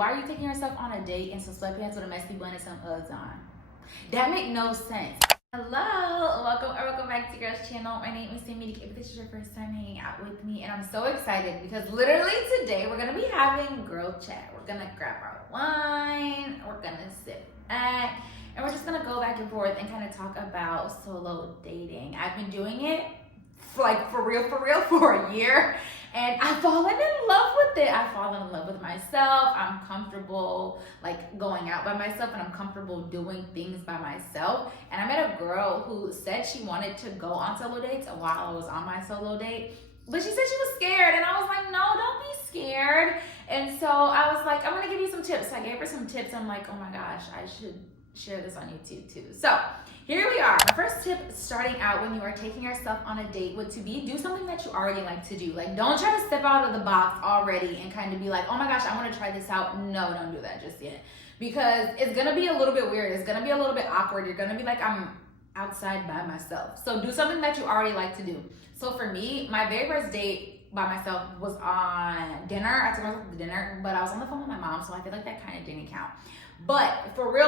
Why are you taking yourself on a date in some sweatpants with a messy bun and some Uggs on? That make no sense. Hello, welcome back to Girls Channel. My name is Taminique. If this is your first time hanging out with me, and I'm so excited because literally today we're gonna be having girl chat. We're gonna grab our wine, we're gonna sit back, and we're just gonna go back and forth and kind of talk about solo dating. I've been doing it for real for a year, and I've fallen in love with it. I've fallen in love with myself. I'm comfortable like going out by myself, and I'm comfortable doing things by myself. And I met a girl who said she wanted to go on solo dates while I was on my solo date, but she said she was scared, and I was like, no, don't be scared. And so I was like, I'm gonna give you some tips. I gave her some tips. I'm like, oh my gosh, I should share this on YouTube too. So here we are. My first tip starting out when you are taking yourself on a date would to be do something that you already like to do. Like, don't try to step out of the box already and kind of be like, oh my gosh, I want to try this out. No, don't do that just yet, because it's gonna be a little bit weird. It's gonna be a little bit awkward. You're gonna be like, I'm outside by myself. So do something that you already like to do. So for me, my very first date by myself was on dinner. I took myself to dinner, but I was on the phone with my mom, so I feel like that kind of didn't count. But for real,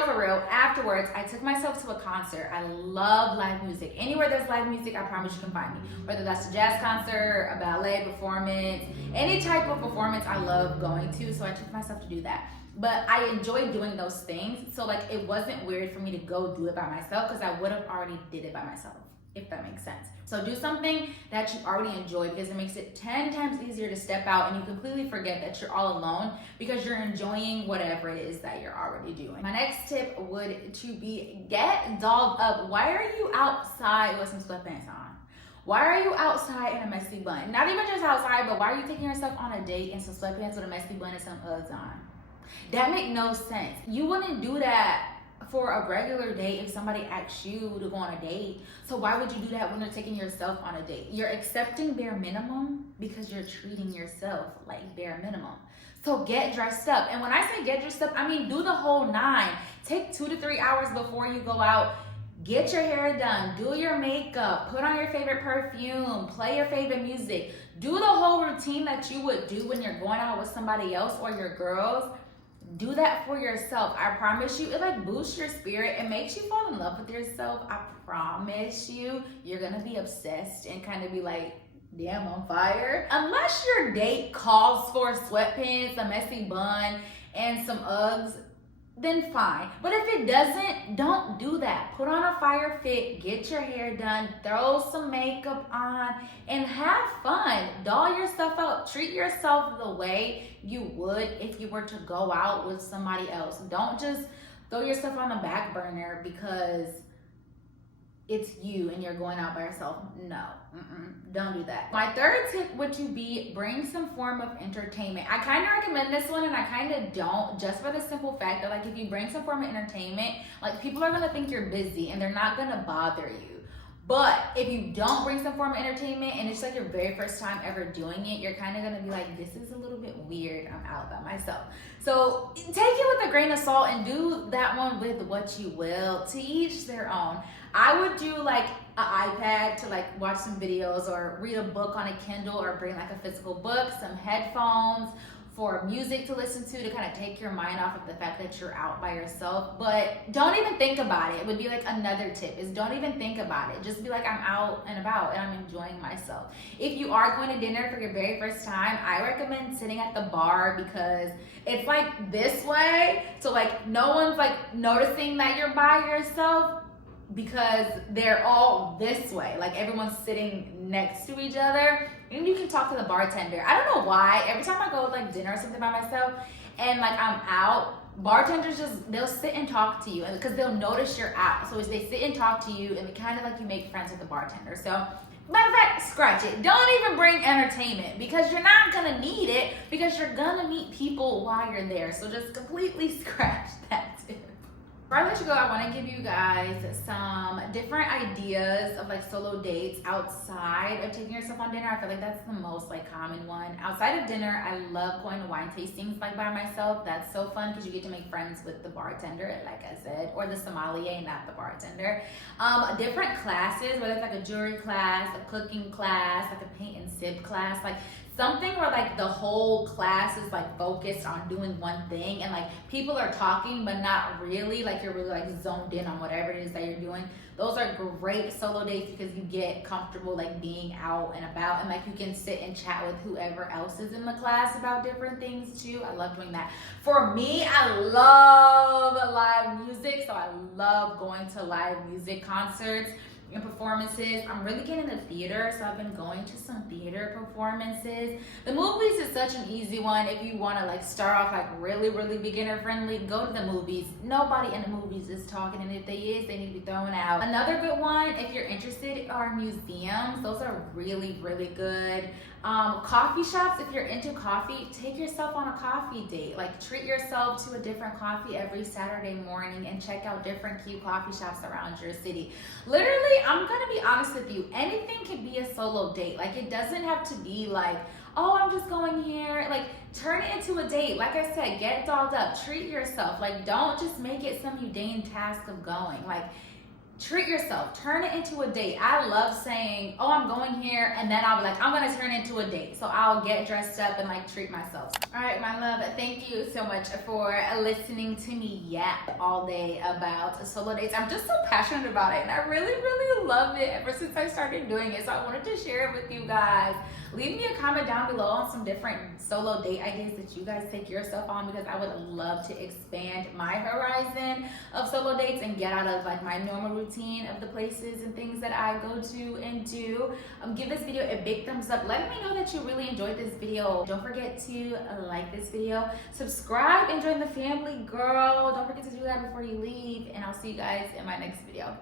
afterwards, I took myself to a concert. I love live music. Anywhere there's live music, I promise you can find me. Whether that's a jazz concert, a ballet performance, any type of performance I love going to. So I took myself to do that. But I enjoy doing those things. So like it wasn't weird for me to go do it by myself, because I would have already did it by myself, if that makes sense. So do something that you already enjoy, because it makes it 10 times easier to step out and you completely forget that you're all alone because you're enjoying whatever it is that you're already doing. My next tip would to be get dolled up. Why are you outside with some sweatpants on? Why are you outside in a messy bun? Not even just outside, but why are you taking yourself on a date in some sweatpants with a messy bun and some Uggs on? That make no sense. You wouldn't do that for a regular date if somebody asks you to go on a date. So why would you do that when you're taking yourself on a date? You're accepting bare minimum because you're treating yourself like bare minimum. So get dressed up. And when I say get dressed up, I mean do the whole 9. Take 2 to 3 hours before you go out. Get your hair done, do your makeup, put on your favorite perfume, play your favorite music. Do the whole routine that you would do when you're going out with somebody else or your girls. Do that for yourself. I promise you, it like boosts your spirit. It makes you fall in love with yourself. I promise you, you're gonna be obsessed and kind of be like, damn, on fire. Unless your date calls for sweatpants, a messy bun, and some Uggs, then fine. But if it doesn't, don't do that. Put on a fire fit, get your hair done, throw some makeup on, and have fun. Doll yourself out. Treat yourself the way you would if you were to go out with somebody else. Don't just throw yourself on the back burner because it's you and you're going out by yourself. No, don't do that. My third tip would to be bring some form of entertainment. I kind of recommend this one and I kind of don't, just for the simple fact that like if you bring some form of entertainment, like people are gonna think you're busy and they're not gonna bother you. But if you don't bring some form of entertainment and it's like your very first time ever doing it, you're kind of gonna be like, this is a little bit weird. I'm out by myself. So take it with a grain of salt and do that one with what you will. To each their own. I would do like an iPad to like watch some videos or read a book on a Kindle, or bring like a physical book, some headphones for music to listen to kind of take your mind off of the fact that you're out by yourself. But don't even think about it. It would be like another tip is don't even think about it. Just be like, I'm out and about and I'm enjoying myself. If you are going to dinner for your very first time, I recommend sitting at the bar because it's like this way. So like no one's like noticing that you're by yourself, because they're all this way, like everyone's sitting next to each other, and you can talk to the bartender. I don't know why, every time I go like dinner or something by myself and like I'm out, bartenders just, they'll sit and talk to you, and because they'll notice you're out, so as they sit and talk to you, and they kind of like you make friends with the bartender. So matter of fact, scratch it. Don't even bring entertainment because you're not gonna need it, because you're gonna meet people while you're there. So just completely scratch that tip. Before I let you go, I want to give you guys some different ideas of like solo dates outside of taking yourself on dinner. I feel like that's the most like common one. Outside of dinner, I love going to wine tastings like by myself. That's so fun because you get to make friends with the bartender, like I said, or the sommelier, not the bartender. Different classes, whether it's like a jewelry class, a cooking class, like a paint and sip class, like something where like the whole class is like focused on doing one thing and like people are talking but not really, like you're really like zoned in on whatever it is that you're doing. Those are great solo dates because you get comfortable like being out and about, and like you can sit and chat with whoever else is in the class about different things too. I love doing that. For me, I love live music, so I love going to live music concerts and performances. I'm really getting into theater, so I've been going to some theater performances. The movies is such an easy one. If you want to like start off like really beginner friendly, go to the movies. Nobody in the movies is talking, and if they is, they need to be thrown out. Another good one, if you're interested, are museums. Those are really good. Coffee shops, if you're into coffee, take yourself on a coffee date. Like treat yourself to a different coffee every Saturday morning and check out different cute coffee shops around your city. Literally, I'm gonna be honest with you, anything can be a solo date. Like it doesn't have to be like, oh, I'm just going here. Like turn it into a date. Like I said, get dolled up, treat yourself. Like don't just make it some mundane task of going. Like treat yourself, turn it into a date. I love saying, oh, I'm going here, and then I'll be like, I'm gonna turn it into a date. So I'll get dressed up and like treat myself. All right, my love, thank you so much for listening to me yap all day about solo dates. I'm just so passionate about it, and I really love it ever since I started doing it. So I wanted to share it with you guys. Leave me a comment down below on some different solo date ideas that you guys take yourself on, because I would love to expand my horizon of solo dates and get out of like my normal routine of the places and things that I go to and do. Give this video a big thumbs up. Let me know that you really enjoyed this video. Don't forget to like this video, subscribe, and join the family, girl. Don't forget to do that before you leave, and I'll see you guys in my next video.